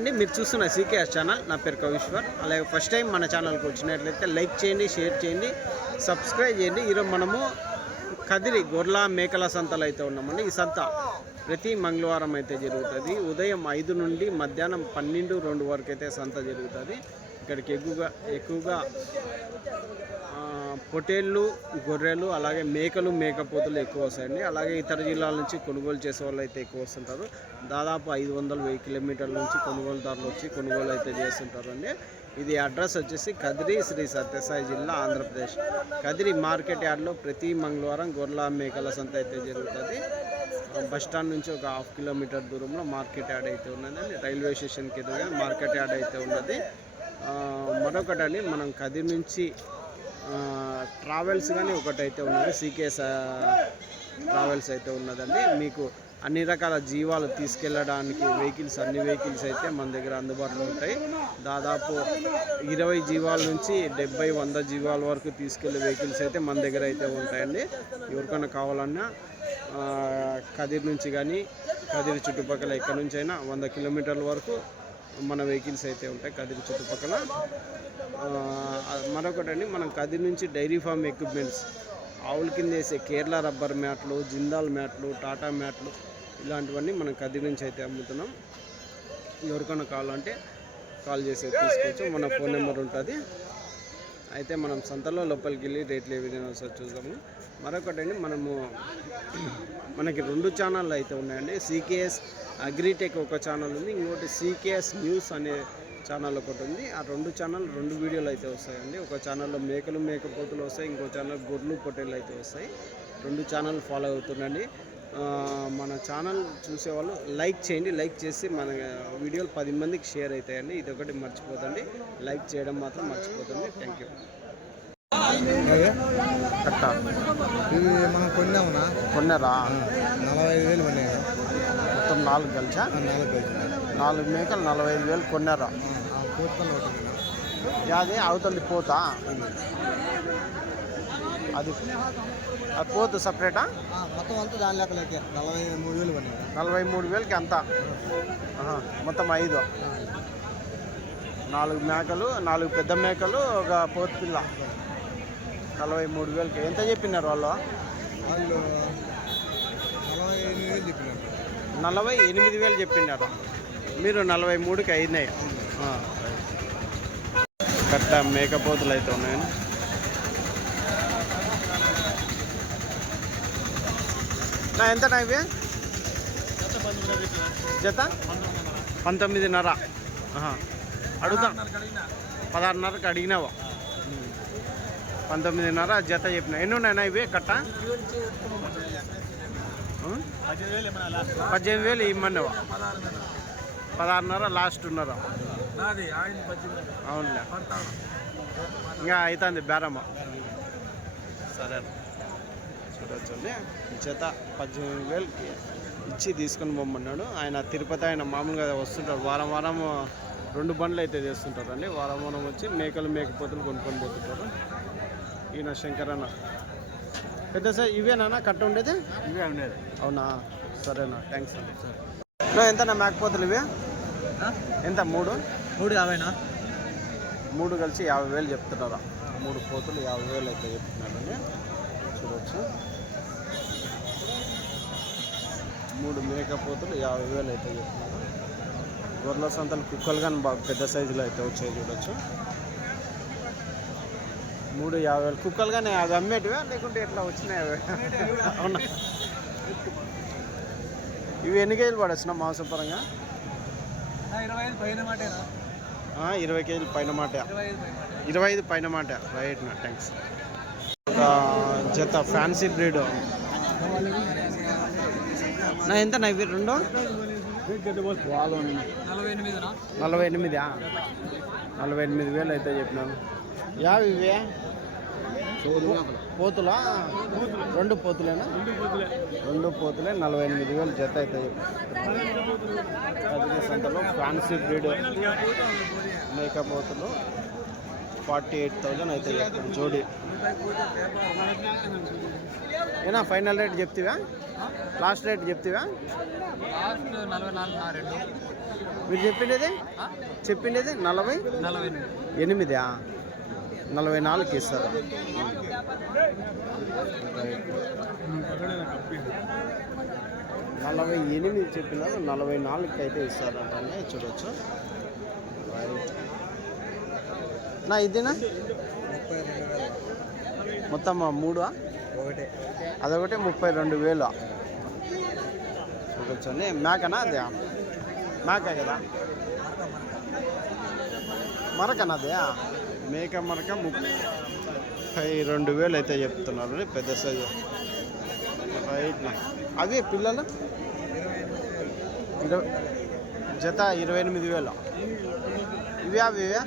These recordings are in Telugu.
అండి మీరు చూస్తున్న సీకేఎస్ ఛానల్ నా పేరు కవిశ్వర్. అలాగే ఫస్ట్ టైం మన ఛానల్కి వచ్చినట్లయితే లైక్ చేయండి షేర్ చేయండి సబ్స్క్రైబ్ చేయండి. ఈరోజు మనము కదిరి గొర్ల మేకల సంతలు అయితే ఉన్నామండి. ఈ సంత ప్రతి మంగళవారం అయితే జరుగుతుంది. ఉదయం ఐదు నుండి మధ్యాహ్నం పన్నెండు రెండు వరకు అయితే సంత జరుగుతుంది. ఇక్కడికి ఎక్కువగా ఎక్కువగా పొటేళ్ళు గొర్రెలు అలాగే మేకలు మేకపోతులు ఎక్కువ వస్తాయండి. అలాగే ఇతర జిల్లాల నుంచి కొనుగోలు చేసే వాళ్ళు అయితే ఎక్కువ వస్తుంటారు. దాదాపు ఐదు వందల వెయ్యి కిలోమీటర్ల నుంచి కొనుగోలుదారులు వచ్చి కొనుగోలు అయితే చేస్తుంటారు అండి ఇది అడ్రస్ వచ్చేసి కదిరి శ్రీ సత్యసాయి జిల్లా ఆంధ్రప్రదేశ్. కదిరి మార్కెట్ యార్డ్లో ప్రతి మంగళవారం గొర్రెల మేకల సంత అయితే జరుగుతుంది. బస్ స్టాండ్ నుంచి ఒక హాఫ్ కిలోమీటర్ దూరంలో మార్కెట్ యార్డ్ అయితే ఉన్నదండి. రైల్వే స్టేషన్కి ఎదురుగా మార్కెట్ యార్డ్ అయితే ఉన్నది. మరొకటండి మనం కదిరి నుంచి ట్రావెల్స్ కానీ ఒకటి అయితే ఉన్నది. సీకేఎస్ ట్రావెల్స్ అయితే ఉన్నదండి. మీకు అన్ని రకాల జీవాలు తీసుకెళ్ళడానికి వెహికల్స్ అన్ని వెహికల్స్ అయితే మన దగ్గర అందుబాటులో ఉంటాయి. దాదాపు ఇరవై జీవాల నుంచి డెబ్బై వంద జీవాల వరకు తీసుకెళ్ళే వెహికల్స్ అయితే మన దగ్గర అయితే ఉంటాయండి. ఎవరికైనా కావాలన్నా కదిరి నుంచి కానీ కదిరి చుట్టుపక్కల ఎక్కడి నుంచి అయినా వంద కిలోమీటర్ల వరకు మన వెహికల్స్ అయితే ఉంటాయి కదిరి చుట్టుపక్కల. మరొకటండి మనం కదిరి నుంచి డైరీ ఫామ్ ఎక్విప్మెంట్స్ ఆవుల కింద వేసే కేరళ రబ్బర్ మ్యాట్లు జిందాల్ మ్యాట్లు టాటా మ్యాట్లు ఇలాంటివన్నీ మనం కదిరి నుంచి అయితే అమ్ముతున్నాం. ఎవరికైనా కావాలంటే కాల్ చేసి తీసుకోవచ్చు మన ఫోన్ నెంబర్ ఉంటుంది. అయితే మనం సంతలో లోపలికి వెళ్ళి రేట్లు ఏ విధంగా వస్తుందో చూద్దాము. మరొకటండి మనము మనకి రెండు ఛానళ్ళు అయితే ఉన్నాయండి సీకేఎస్ అగ్రిటెక్ ఒక ఛానల్ ఉంది. ఇంకోటి సీకేఎస్ న్యూస్ అనే ఛానల్ ఒకటి ఉంది. ఆ రెండు ఛానల్ రెండు వీడియోలు అయితే వస్తాయండి. ఒక ఛానల్లో మేకలు మేకపోతులు వస్తాయి. ఇంకో ఛానల్ గొడ్లు పొట్టేలు అయితే వస్తాయి. రెండు ఛానల్ ఫాలో అవుతుండండి మన ఛానల్ చూసేవాళ్ళు లైక్ చేయండి. లైక్ చేసి మన వీడియోలు పది మందికి షేర్ అవుతాయండి. ఇది ఒకటి మర్చిపోతండి. లైక్ చేయడం మాత్రం మర్చిపోతుంది థ్యాంక్ యూ ఇవి మనం కొన్నామునా? కొన్నారా? నలభై ఐదు వేలు కొన్నాయి. మొత్తం నాలుగు కలిసా? నాలుగు మేకలు నలభై ఐదు వేలు కొన్నారా. యాది అవుతుంది పోతా? అది అది పోతు సపరేటా? మొత్తం అంతా దాని లెక్కలకి. నలభై మూడు వేలు నలభై మూడు వేలకి ఎంత మొత్తం ఐదు. నాలుగు మేకలు నాలుగు పెద్ద మేకలు ఒక పోతు పిల్ల. నలభై మూడు వేలకి. ఎంత చెప్పినారు వాళ్ళు? వాళ్ళు నలభై ఎనిమిది వేలు చెప్పినారు. నలభై ఎనిమిది వేలు చెప్పిండారు. మీరు నలభై మూడుకి అయినాయి. ఆ, కట్ట మేకపోతులు అయితే ఉన్నాయని. నా ఎంత నా ఇవి? జత? పంతొమ్మిదిన్నర. అడుగుతా. పదహారున్నరకి అడిగినావా. పంతొమ్మిదిన్నర జత చెప్పిన. ఎన్ని ఉన్నాయన్నా ఇవి? కట్ట పద్దెనిమిది వేలు ఇమ్మన్నావా? పదహారున్నర లాస్ట్ ఉన్నారా అవునులే. ఇంకా అవుతుంది బేరమ్మ సరే. చూడొచ్చండి. జత పద్దెనిమిది వేలకి ఇచ్చి తీసుకొని పొమ్మన్నాడు ఆయన తిరుపతి ఆయన మామూలుగా వస్తుంటారు వారం వారం రెండు బండ్లు అయితే చేస్తుంటారు అండి వారం వారం వచ్చి మేకలు మేకపోతులు కొనుక్కొని పోతుంటారు ఈయన శంకరన్న. పెద్ద సార్ ఇవేనా కట్ట ఉండేది? ఇవే ఉండేది. అవునా? సరేనా థ్యాంక్స్ అండి నువ్వు ఎంతనా మేకపోతులు ఇవి? ఎంత మూడు? మూడు యాభైనా? మూడు కలిసి యాభై వేలు చెప్తున్నారు? మూడు పోతులు యాభై వేలు అయితే చెప్తున్నారండి చూడవచ్చు మూడు మేక పోతులు యాభై వేలు అయితే చెప్తున్నారు గొర్రెల సంతలు కుక్కలు కానీ బాగా పెద్ద సైజులో అయితే వచ్చాయి చూడొచ్చు. మూడు యాభై వేలు. కుక్కలు కానీ అవి అమ్మేటివా? లేకుంటే ఎట్లా వచ్చినాయి అవి? అవునా? ఇవి ఎన్ని కేజీలు పడొచ్చిన పైన మాటేనా ఆ, ఇరవై కేజీలు పైన మాట. ఇరవై ఐదు పైన మాట. రైట్ నా థ్యాంక్స్ ఒక జత ఫ్యాన్సీ బ్రీడ్. నా ఎంత నా ఇవి రెండు? నలభై ఎనిమిదా నలభై ఎనిమిది వేలు అయితే చెప్పినాను. యావి ఇవే? పోతులా? రెండు పోతులేనా? రెండు పోతులే నలభై ఎనిమిది వేలు జత అయితే కదిరి సంతలో ఫ్యాన్సీ బ్రీడ్ మేక పోతులు. ఫార్టీ ఎయిట్ థౌజండ్ చెప్తాను జోడి. ఏనా ఫైనల్ రేట్ చెప్తివా? లాస్ట్ రేట్ చెప్తివా? మీరు చెప్పిండేది? చెప్పిండేది నలభై? ఎనిమిదా? నలభై నాలుగుకి ఇస్తారు. నలభై ఎనిమిది చెప్పినారు నలభై నాలుగుకి అయితే ఇస్తారంటే చూడొచ్చు. రైట్. నా ఇదేనా? మొత్తం మూడు ఒకటే. అదొకటి ముప్పై రెండు వేలు. చూడొచ్చండి మేకనా అదే? మేక కదా? మరకనా అదే? మేక మరక ముప్పై రెండు వేలు అయితే చెప్తున్నారు. పెద్ద సైజు రైట్ నా అవి పిల్లలు? ఇరవై జత ఇరవై ఎనిమిది వేలు. ఇవి అవి ఇవే?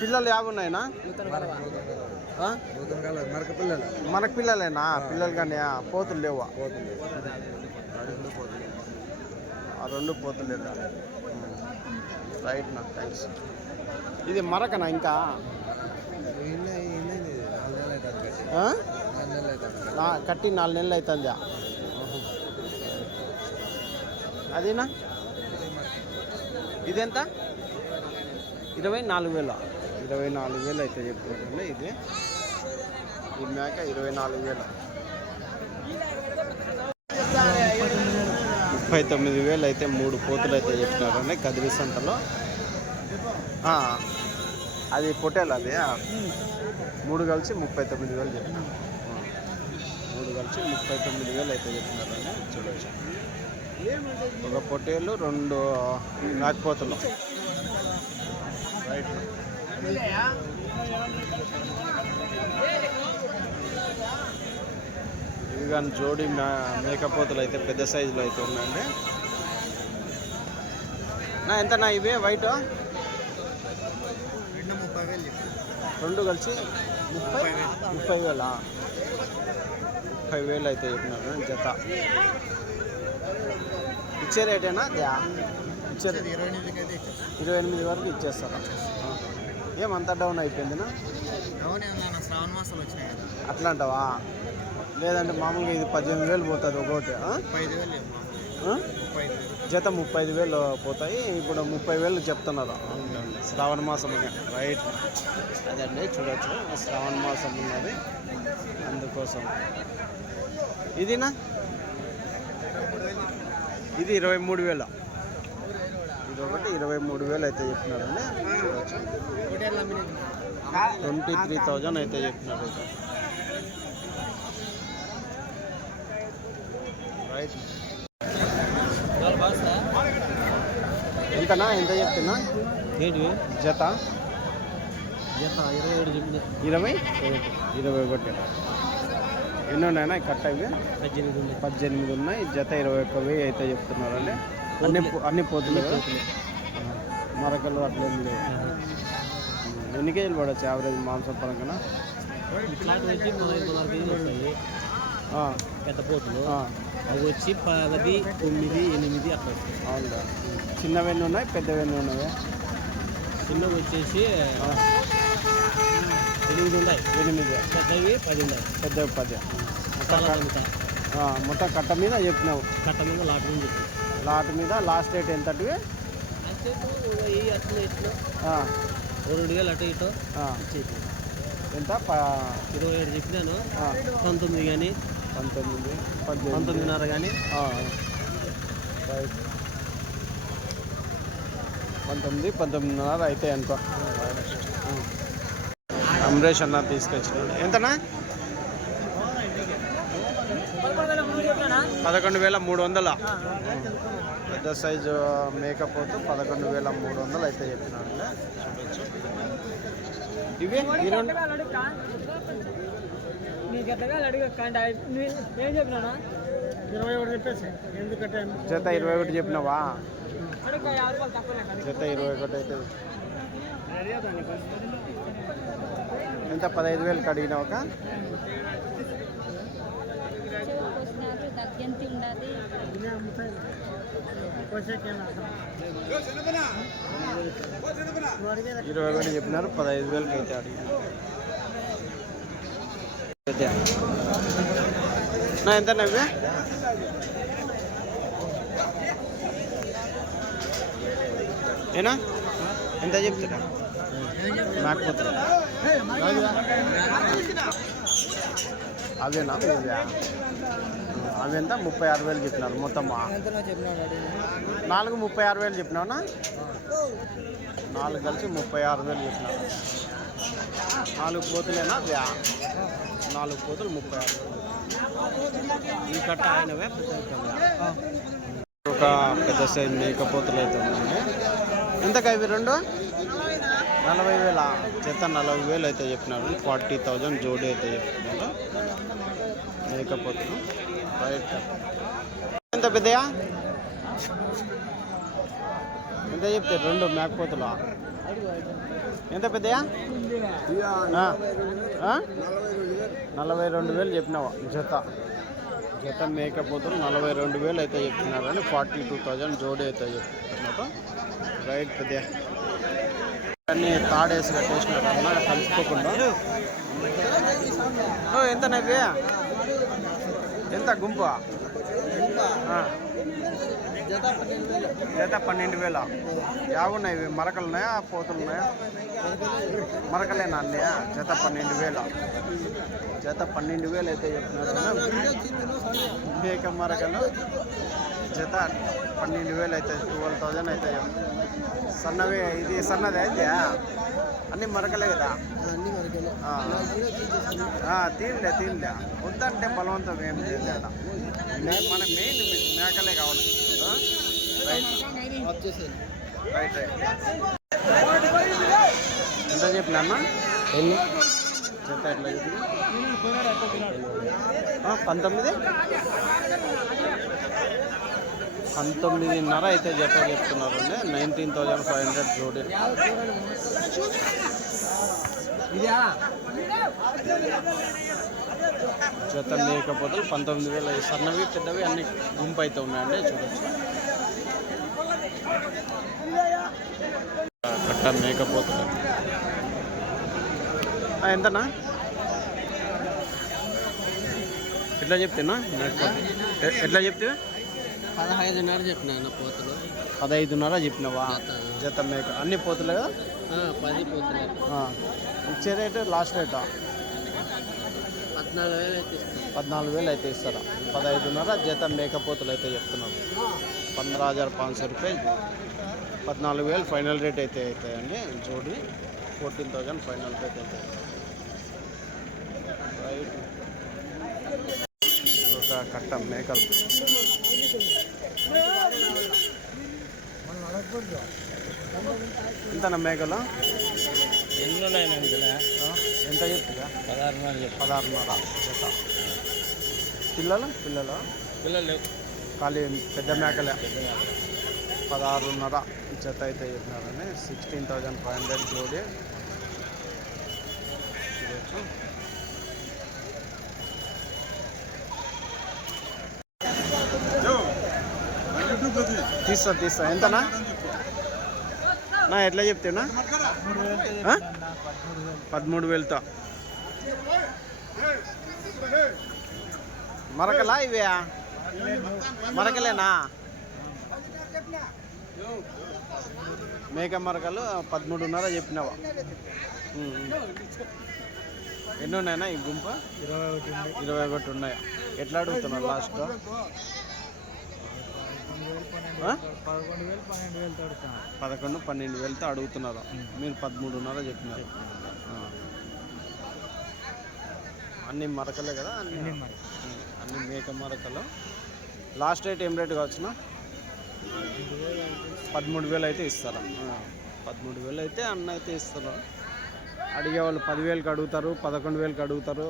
పిల్లలు యాభై ఉన్నాయినా? ఆ? మరక పిల్లలు మనకు పిల్లలేనా? పిల్లలు కానీ పోతులు లేవా? ఆ రెండు పోతులు లేదా రైట్ నా థ్యాంక్స్ ఇది మరకనా ఇంకా? కట్టి. నాలుగు నెలలు అవుతుందా అదేనా? ఇదెంత? ఇరవై నాలుగు వేలు. ఇరవై నాలుగు వేలు అయితే చెప్తున్నారండి ఇది ఈ మేక ఇరవై నాలుగు వేలు. ముప్పై తొమ్మిది వేలు అయితే మూడు కోతులు అయితే చెప్పినారండి కదిరి సంతలో. అది పొటేల్ అది మూడు కలిసి ముప్పై తొమ్మిది వేలు చెప్పినారు. మూడు కలిసి ముప్పై తొమ్మిది వేలు అయితే చెప్పినారండి చూడవచ్చు ఒక పొటేలు రెండు మేకపోతులు రైట్. కానీ జోడి మేకపోతులు అయితే పెద్ద సైజులో అయితే ఉన్నాయండి. నా ఎంత నా ఇవే వైట్ రెండు కలిసి ముప్పై? ముప్పై వేలా. ముప్పై వేలు? అయితే చెప్పినారు జత. ఇచ్చే రేటేనా? అదే ఇచ్చే ఇరవై ఎనిమిది వరకు ఇచ్చేస్తారా. ఏమంత డౌన్ అయిపోయిందినా ఉందన్న శ్రావణ మాసాలు వచ్చినాయి కదా. అట్లా అంటావా లేదంటే మామూలుగా ఇది పద్దెనిమిది వేలు పోతుంది ఒకటి జత ముప్పై ఐదు వేలు పోతాయి ఇప్పుడు ముప్పై వేలు చెప్తున్నారు. శ్రావణ మాసం. రైట్ అదండి చూడొచ్చు. శ్రావణ మాసం ఉన్నది. అందుకోసం. ఇదినా? ఇది ఇరవై మూడు వేలు. ఇది ఒకటి ఇరవై మూడు వేలు అయితే చెప్పినారండి. ట్వంటీ త్రీ థౌజండ్ అయితే చెప్పినారు. అయితే రైట్ ఎంతనా? ఎంత చెప్తున్నా? ఏంటి జత? జత ఇరవై ఏడు చెప్పింది. ఇరవై? ఇరవై ఒకటి. ఎన్ని ఉన్నాయన్నా? ఈ కట్ట ఇవి పద్దెనిమిది ఉంది పద్దెనిమిది ఉన్నాయి. జత ఇరవై ఒక్క వెయ్యి అయితే చెప్తున్నారండి. అన్ని పో- అన్ని పోతుంది కదా? మరకలు అట్లా లేవు. ఎన్ని కేజీలు పడవచ్చు యావరేజ్ మాంసం పరంగా పెద్ద పోతులు. అవి వచ్చి పది తొమ్మిది ఎనిమిది అట్లా అవునా చిన్నవన్నీ ఉన్నాయి పెద్దవన్నీ ఉన్నాయి? చిన్నవి వచ్చేసి ఎనిమిది ఉన్నాయి. ఎనిమిది. పెద్దవి పది ఉన్నాయి. పెద్ద పది. మొత్తం కట్ట మీద చెప్పినావు. కట్ట మీద లాట్ మీద చెప్పి లాట్ మీద లాస్ట్ రేట్ ఎంతటివి రెండు వేలు అటు ఇటు ఎంత? ఇరవై ఏడు చెప్పినాను. పంతొమ్మిది కానీ పంతొమ్మిది పంతొమ్మిదిన్నర కానీ. పంతొమ్మిది పంతొమ్మిదిన్నర అయితే అనుకో. అమరేష్ అన్న తీసుకొచ్చినాడు. ఎంతనా పదకొండు వేల మూడు వందల? పెద్ద సైజు మేకప్ పోతూ పదకొండు వేల మూడు వందలు అయితే చెప్పినాడు. చూడొచ్చు. ఇవి నీకు ఎట్లా చెప్పినా ఇరవై ఒకటి చెప్పేసి. ఎందుకంటే జత ఇరవై ఒకటి చెప్పినావా? జత ఇరవై ఒకటి అయితే. ఎంత? పదహైదు వేలకు అడిగినావు ఒక? ఇరవై వేలు చెప్పినారు పదహైదు వేలకి అయితే అడిగినారు. పెద్ద. నా ఎంత నవ్వే ఏనా? ఎంత చెప్తున్నా? రాకపోతున్నా అదేనా ఇవే? అవి ఎంత ముప్పై ఆరు వేలు చెప్పినారు మొత్తం నాలుగు ముప్పై ఆరు వేలు చెప్పినావునా? నాలుగు కలిసి ముప్పై ఆరు వేలు చెప్పినారు. నాలుగు పోతులేనా వ్యా నాలుగు కోతులు ముప్పై ఆరు ఈ కట్ట ఆయనవే ఒక పెద్ద సైజ్ మేకపోతులు అయితే ఉన్నాయి. ఎంతకా ఇవి రెండు? నలభై వేల? చెత్త నలభై వేలు అయితే చెప్పినారు. ఫార్టీ థౌజండ్ జోడీ అయితే చెప్తున్నారు మేకపోతులు రైట్ ఎంత పెద్దయా? ఎంత చెప్తారు? రెండు మేకపోతులు ఎంత పెద్దయా నలభై రెండు వేలు చెప్పినావా? జత. జత మేకపోతులు నలభై రెండు వేలు అయితే చెప్తున్నారని ఫార్టీ టూ థౌజండ్ జోడి అయితే చెప్తున్నారు రైట్ పెద్దయా అన్ని తాడేసి కట్టేసినారు అన్న కలిసిపోకుండా ఓ ఎంత నవ్వే? ఎంత గుంపు? జత పన్నెండు వేల. యావున్నాయి ఇవి. మరకలు ఉన్నాయా పోతులు ఉన్నాయా మరకలేనా అండి జత పన్నెండు వేల. జత పన్నెండు వేలు అయితే చెప్తున్నారు మేక మరకలు. జత పన్నెండు వేలు అయితే ట్వెల్వ్ థౌజండ్ అయితే చెప్తున్నారు. సన్నవి ఇది సన్నది అయితే? అన్ని మరకలే కదా? తీరులే తీరులే వద్దంటే బలవంతం ఏం చేయలేదా మన మెయిన్ మేకలే కావాలి. ఆ? రైట్ రైట్ రైట్ ఎంత చెప్పినా అన్న ఎట్లా చెప్పిన? పంతొమ్మిది? పంతొమ్మిదిన్నర అయితే జత చెప్తున్నారు నైన్టీన్ థౌజండ్ ఫైవ్ హండ్రెడ్ జోడి. జత మేకపోతే పంతొమ్మిది వేల సన్నవి పెద్దవి అన్ని గుంపు అయితే ఉన్నాయండి. చూడొచ్చు. కట్ట మేకపోతుంది ఎంతనా? ఎట్లా ఎ- ఎట్లా చెప్తే? పదహైదున్నర చెప్పిన పోతులు. పదహైదున్నర చెప్పినవా? జత. మేక. అన్ని పోతులు కదా? పది పోతులు. ఇచ్చే రేటు లాస్ట్ రేటా? పద్నాలుగు వేలు అయితే పద్నాలుగు వేలు అయితే ఇస్తారా? పదహైదున్నర జత మేకపోతులు అయితే చెప్తున్నారు. పంద్రహ హజార్ పాంచ రూపాయలు. పద్నాలుగు వేలు ఫైనల్ రేట్ అయితే అవుతాయండి. జోడి ఫోర్టీన్ థౌజండ్ ఫైనల్ రేట్ అయితే రైట్. ఒక కట్ట మేకలు. ఎంతన మేకలు? ఎన్ని ఉన్నాయి ఎంత చెప్తుందా పదహారున్నర పదహారున్నర జత పిల్లలు? పిల్లలు? పిల్లలు ఖాళీ పెద్ద మేకలే. పదహారున్నర జత అయితే చెప్పినారని సిక్స్టీన్ థౌజండ్ ఫైవ్ హండ్రెడ్ జోడి. తీస్తా తీస్తా. ఎంతనా? నా ఎట్లా చెప్తున్నా? పదమూడు వేలతో. మరకలా ఇవే? మరకలేనా? మేక మరకలు పదమూడున్నర చెప్పినావా? ఎన్ని ఉన్నాయన్నా ఈ గుంప? ఇరవై ఒకటి ఇరవై ఒకటి ఉన్నాయా? ఎట్లా అడుగుతున్నారు లాస్ట్ పదకొండు పన్నెండు వేలతో అడుగుతున్నారు. మీరు పదమూడున్నర చెప్పినారు. ఆ. అన్ని మరకలే కదా? అన్ని అన్ని మేక మరకలు. లాస్ట్ రేట్ ఏం రేట్ కావచ్చునా? పదమూడు వేలు అయితే ఇస్తారా? పదమూడు వేలు అయితే అన్న అయితే ఇస్తారు. అడిగే వాళ్ళు పదివేలకు అడుగుతారు పదకొండు వేలకు అడుగుతారు?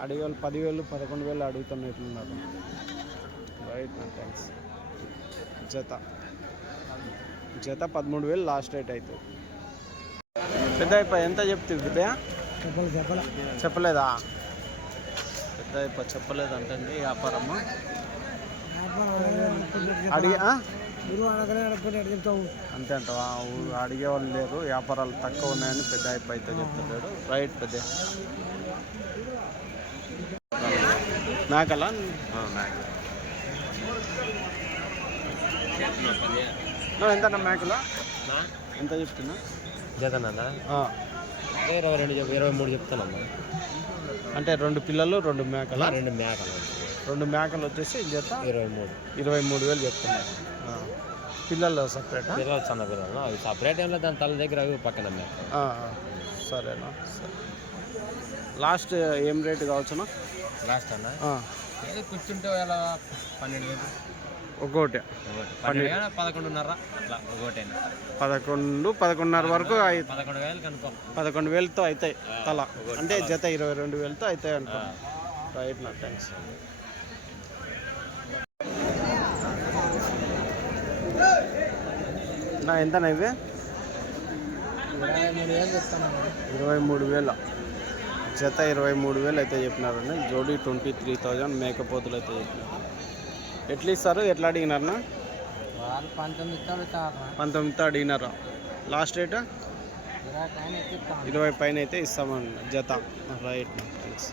అడిగే వాళ్ళు పదివేలు పదకొండు వేలు అడుగుతున్నట్లున్నారు రైట్ థ్యాంక్స్ జత. జత పదమూడు వేలు లాస్ట్ రేట్ అవుతుంది పెద్ద అయిపోయి ఎంత చెప్తుంది చెప్పలేదా? పెద్ద ఇప్ప చెప్పలేదంటండి వ్యాపారము. అడిగి ఆ? గురువు అనగానే అడగకుండా ఎక్కడ చెప్తావు? అంతే అంటావా? అడిగే వాళ్ళు లేరు వ్యాపారాలు తక్కువ ఉన్నాయని పెద్ద అయిపో అయితే చెప్తున్నాడు రైట్ పెద్ద. మేకలా ఎంత మేకలా ఎంత చెప్తున్నా? జగనన్నా? ఆ. ఇరవై రెండు ఇరవై మూడు చెప్తానమ్మా. అంటే రెండు పిల్లలు రెండు మేకల? రెండు మేకలు రెండు మేకలు వచ్చేసి జత ఇరవై మూడు. ఇరవై మూడు వేలు చెప్తున్నారు ఆ. పిల్లలు సపరేటా? పిల్లలు చిన్న పిల్లలు. అవి సపరేట్ ఏం లేదు దాని తల దగ్గర అవి పక్కన. సరేనా సరే. లాస్ట్ ఏం రేటు కావచ్చునా లాస్ట్ అన్న? కూర్చుంటే ఎలా పన్నెండు వేలు. ఒక్కోటి. పదకొండున్నర అట్లా పదకొండు పదకొండున్నర వరకు పదకొండు వేలు కనుక్కో పదకొండు వేలతో అవుతాయి తల. అంటే జత ఇరవై రెండు వేలతో అవుతాయి అనుకో. రైట్ నా థ్యాంక్స్ నా ఎంత ఇవి? ఇరవై మూడు వేల. జత ఇరవై మూడు వేలు అయితే చెప్పినారండి జోడీ ట్వంటీ త్రీ థౌజండ్ మేకపోతులు అయితే చెప్పినారు. ఎట్లా ఇస్తారు? ఎట్లా అడిగినారన్నా? వాళ్ళు పంతొమ్మిది పంతొమ్మిదితో అడిగినారా? Last rate? ఇరవై పైన అయితే ఇస్తామండి జత. రైట్. థ్యాంక్స్